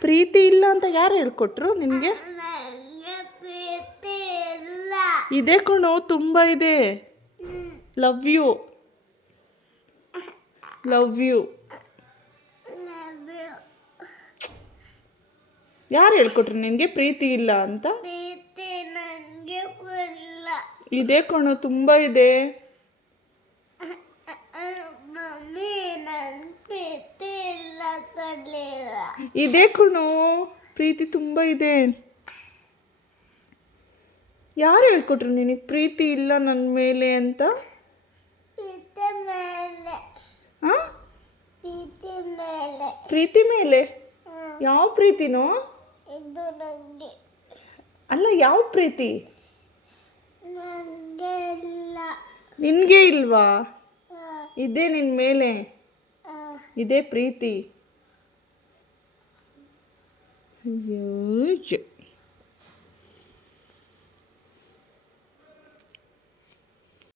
ಪ್ರೀತಿ ಇಲ್ಲ ಅಂತ ಯಾರು ಹೇಳ್ಕೊಟ್ರು ನಿನಗೆ? ಇದೆ ಕಣೋ, ತುಂಬ ಇದೆ. Love you. Love you. ಯಾರು ಹೇಳ್ಕೊಟ್ರು ನಿನಗೆ ಪ್ರೀತಿ ಇಲ್ಲ ಅಂತ? ಇದೆ ಕಣೋ, ತುಂಬ ಇದೆ. ಇದೆ ಕಣೋ, ಪ್ರೀತಿ ತುಂಬ ಇದೆ. ಯಾರು ಹೇಳ್ಕೊಟ್ರು ನಿನಗೆ ಪ್ರೀತಿ ಇಲ್ಲ ನನ್ನ ಮೇಲೆ ಅಂತ? ಹಾಂ, ಪ್ರೀತಿ ಮೇಲೆ? ಯಾವ ಪ್ರೀತಿನೋ? ಅಲ್ಲ, ಯಾವ ಪ್ರೀತಿ? ನಿನಗೆ ಇಲ್ವಾ? ಇದೆ ನಿನ್ನ ಮೇಲೆ, ಇದೇ ಪ್ರೀತಿ. ಅಯ್ಯೋ.